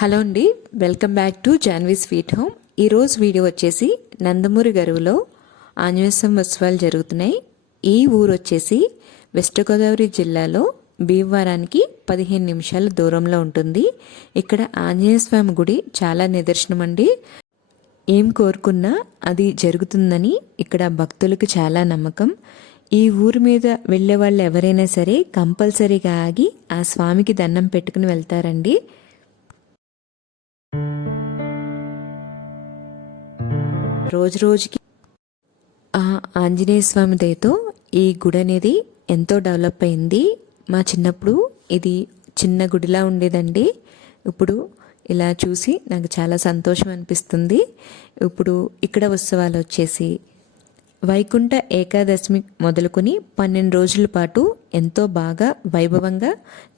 Hello అండి, welcome back to Janhvi sweet home. ఈరోజు video వచ్చేసి నందమూరి గరువులో ఆంజనేయ ఉత్సవాలు జరుగుతున్నాయి. ఈ ఊరు వచ్చేసి వెస్ట్ గోదావరి జిల్లాలో భీమవరానికి 15 నిమిషాల దూరంలో ఉంటుంది. ఇక్కడ ఆంజనేయ స్వామి గుడి చాలా నిదర్శనం అండి. ఏం కోరుకున్నా అది జరుగుతుందని ఇక్కడ భక్తులకు చాలా నమ్మకం. ఈ ఊరి మీద వెళ్ళే వాళ్ళు ఎవరైనా సరే కంపల్సరీగా ఆగి ఆ స్వామికి దండం పెట్టుకుని వెళ్తారండి. రోజు రోజుకి ఆ ఆంజనేయ స్వామి దయతో ఈ గుడి అనేది ఎంతో డెవలప్ అయింది. మా చిన్నప్పుడు ఇది చిన్న గుడిలా ఉండేదండి. ఇప్పుడు ఇలా చూసి నాకు చాలా సంతోషం అనిపిస్తుంది. ఇప్పుడు ఇక్కడ ఉత్సవాలు వచ్చేసి వైకుంఠ ఏకాదశమి మొదలుకొని 12 రోజుల పాటు ఎంతో బాగా వైభవంగా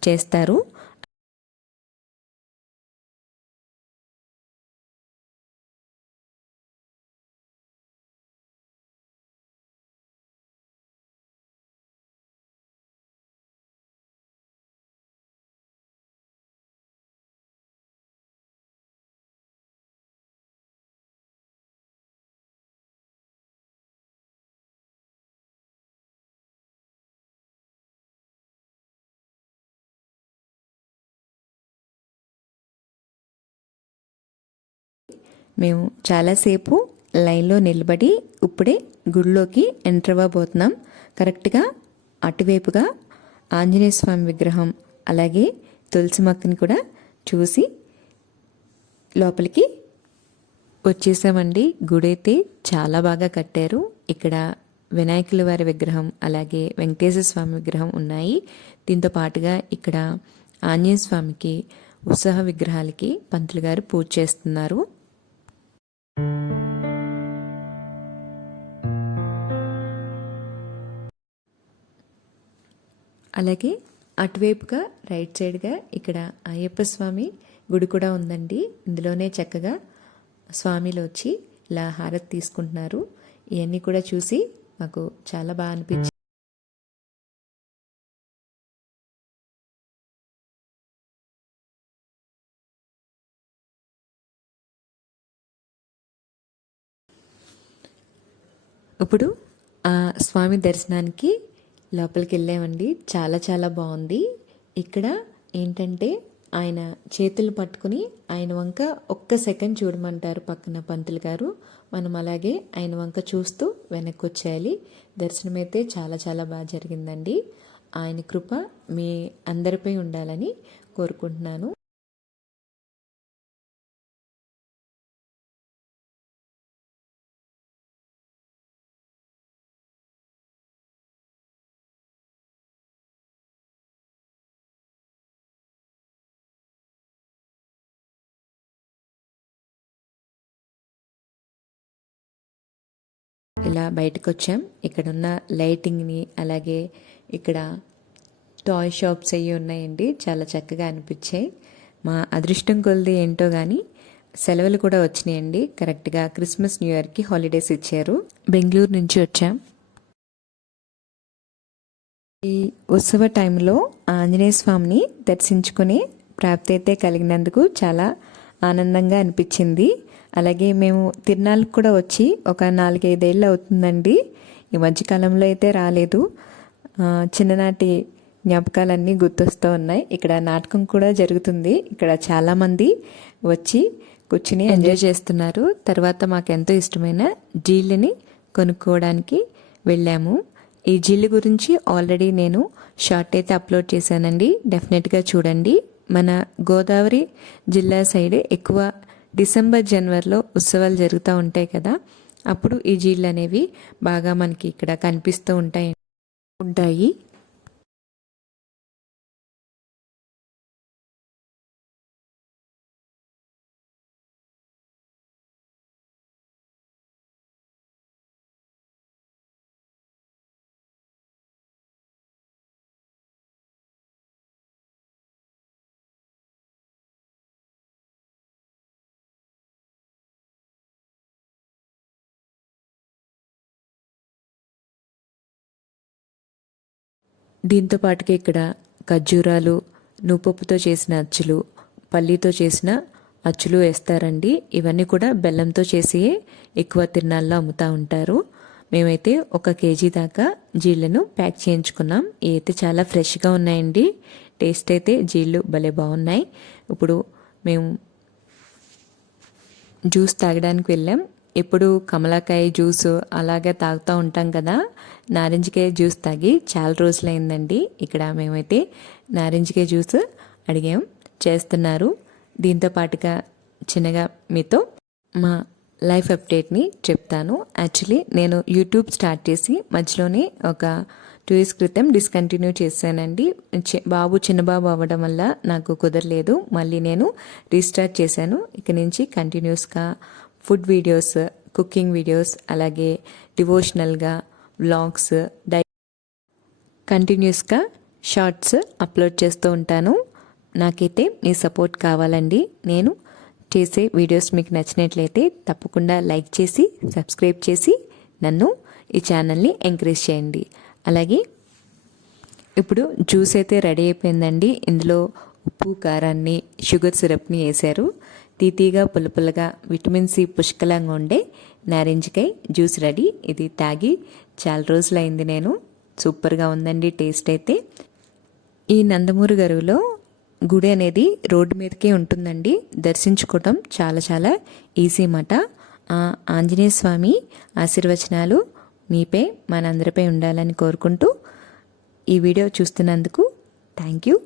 చేస్తారు. మేము చాలాసేపు లైన్లో నిలబడి ఇప్పుడే గుడిలోకి ఎంటర్ అవ్వబోతున్నాం. కరెక్ట్గా అటువైపుగా ఆంజనేయ స్వామి విగ్రహం అలాగే తులసి మొక్కని కూడా చూసి లోపలికి వచ్చేసామండి. గుడి అయితే చాలా బాగా కట్టారు. ఇక్కడ వినాయకుల వారి విగ్రహం అలాగే వెంకటేశ్వర స్వామి విగ్రహం ఉన్నాయి. దీంతో పాటుగా ఇక్కడ ఆంజనేయ స్వామికి ఉత్సవ విగ్రహాలకి పంతులు గారు పూజ చేస్తున్నారు. అలాగే అటువైపుగా రైట్ సైడ్గా ఇక్కడ అయ్యప్ప స్వామి గుడి కూడా ఉందండి. ఇందులోనే చక్కగా స్వామిలు వచ్చి ఇలా హారతి తీసుకుంటున్నారు. ఇవన్నీ కూడా చూసి మాకు చాలా బాగా అనిపించింది. ఇప్పుడు ఆ స్వామి దర్శనానికి లోపలికి వెళ్ళామండి. చాలా చాలా బాగుంది. ఇక్కడ ఏంటంటే ఆయన చేతులు పట్టుకుని ఆయన వంక ఒక్క సెకండ్ చూడమంటారు పక్కన పంతులు గారు. మనం అలాగే ఆయన వంక చూస్తూ వెనక్కి వచ్చేయాలి. దర్శనం అయితే చాలా చాలా బాగా జరిగిందండి. ఆయన కృప మీ అందరిపై ఉండాలని కోరుకుంటున్నాను. ఇలా బయటకు వచ్చాం. ఇక్కడున్న లైటింగ్ని అలాగే ఇక్కడ టాయ్ షాప్స్ అవి ఉన్నాయండి. చాలా చక్కగా అనిపించాయి. మా అదృష్టం కొలిది ఏంటో కానీ సెలవులు కూడా వచ్చినాయండి. కరెక్ట్గా క్రిస్మస్ న్యూ ఇయర్కి హాలిడేస్ ఇచ్చారు. బెంగళూరు నుంచి వచ్చాం. ఈ ఉత్సవ టైంలో ఆంజనేయ స్వామిని దర్శించుకునే ప్రాప్తి అయితే కలిగినందుకు చాలా ఆనందంగా అనిపించింది. అలాగే మేము తిరునాళ్ళకు కూడా వచ్చి ఒక 4-5 ఏళ్ళు అవుతుందండి. ఈ మధ్యకాలంలో అయితే రాలేదు. చిన్ననాటి జ్ఞాపకాలన్నీ గుర్తొస్తూ ఉన్నాయి. ఇక్కడ నాటకం కూడా జరుగుతుంది. ఇక్కడ చాలామంది వచ్చి కూర్చుని ఎంజాయ్ చేస్తున్నారు. తర్వాత మాకు ఎంతో ఇష్టమైన జీళ్ళని కొనుక్కోవడానికి వెళ్ళాము. ఈ జీళ్ళు గురించి ఆల్రెడీ నేను షార్ట్ అయితే అప్లోడ్ చేశానండి. డెఫినెట్గా చూడండి. మన గోదావరి జిల్లా సైడ్ ఎక్కువ డిసెంబర్ జనవరిలో ఉత్సవాలు జరుగుతూ ఉంటాయి కదా, అప్పుడు ఈ జీళ్ళు అనేవి బాగా మనకి ఇక్కడ కనిపిస్తూ ఉంటాయి. దీంతో పాటుగా ఇక్కడ ఖర్జూరాలు, నువ్వుపప్పుతో చేసిన అచ్చులు, పల్లీతో చేసిన అచ్చులు వేస్తారండి. ఇవన్నీ కూడా బెల్లంతో చేసి ఎక్కువ తిరునాళ్ళలో అమ్ముతూ ఉంటారు. మేమైతే 1 కేజీ దాకా జీళ్ళను ప్యాక్ చేయించుకున్నాం. ఇవి అయితే చాలా ఫ్రెష్గా ఉన్నాయండి. టేస్ట్ అయితే జీళ్ళు భలే బాగున్నాయి. ఇప్పుడు మేము జ్యూస్ తాగడానికి వెళ్ళాం. ఎప్పుడు కమలాకాయ జ్యూస్ అలాగే తాగుతూ ఉంటాం కదా, నారింజకాయ జ్యూస్ తాగి చాలా రోజులైందండి. ఇక్కడ మేమైతే నారింజకాయ జ్యూస్ అడిగాం, చేస్తున్నారు. దీంతో పాటుగా చిన్నగా మీతో మా లైఫ్ అప్డేట్ని చెప్తాను. యాక్చువల్లీ నేను యూట్యూబ్ స్టార్ట్ చేసి మధ్యలోనే ఒక 2 years క్రితం డిస్కంటిన్యూ చేశానండి. బాబు చిన్న బాబు అవ్వడం వల్ల నాకు కుదరలేదు. మళ్ళీ నేను రీస్టార్ట్ చేశాను. ఇక నుంచి కంటిన్యూస్గా ఫుడ్ వీడియోస్, కుకింగ్ వీడియోస్, అలాగే డివోషనల్గా వ్లాగ్స్, కంటిన్యూస్గా షార్ట్స్ అప్లోడ్ చేస్తూ ఉంటాను. నాకైతే మీ సపోర్ట్ కావాలండి. నేను చేసే వీడియోస్ మీకు నచ్చినట్లయితే తప్పకుండా లైక్ చేసి సబ్స్క్రైబ్ చేసి నన్ను ఈ ఛానల్ని ఎంకరేజ్ చేయండి. అలాగే ఇప్పుడు జ్యూస్ అయితే రెడీ అయిపోయిందండి. ఇందులో ఉప్పు, కారాన్ని, షుగర్ సిరప్ని వేశారు. తీతీగా పుల్లపుల్లగా విటమిన్ సి పుష్కలంగా ఉండే నారింజకాయ జ్యూస్ రెడీ. ఇది తాగి చాలా రోజులైంది నేను. సూపర్గా ఉందండి టేస్ట్ అయితే. ఈ నందమూరి గరువులో గుడి అనేది రోడ్డు మీదకే ఉంటుందండి. దర్శించుకోవటం చాలా చాలా ఈజీ మాట. ఆంజనేయ స్వామి ఆశీర్వచనాలు మీపై మనందరిపై ఉండాలని కోరుకుంటూ ఈ వీడియో చూస్తున్నందుకు థ్యాంక్ యూ.